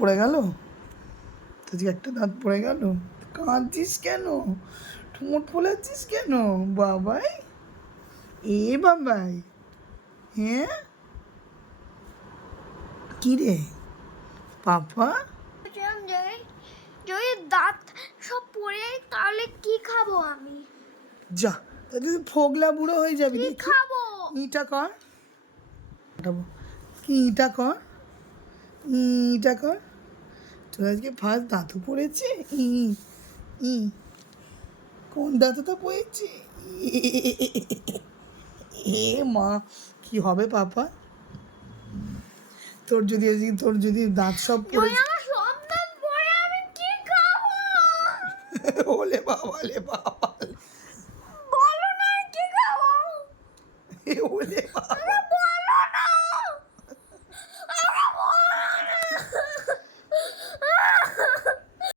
পড়ে গেল, তো যে একটা দাঁত পড়ে গেল, কাঁদছিস কেন, ঠোঁট ফোলাচ্ছিস কেন বাবাই? এ বাবাই, হ্যাঁ কি রে পাপা? যদি দাঁত সব পড়ে যায় তাহলে কি খাবো আমি? যা, তা তুই ফোগলা বুড়ো হয়ে যাবি। কি দেখি খাবো? ইটা কর, কি ইটা কর, ইটা কর। তোর আজকে ফার্স্ট দাঁতও পড়েছে। ই ই কোন দাঁতটা পড়েছে? এ মা, কি হবে পাপা? তোর যদি দাঁত সব পড়ে যদি আমার সব দাঁত পড়ে আমি কি খাবো? ওলে বাবা, লে বাবা, বলো না কি খাবো? ওলে বাবা।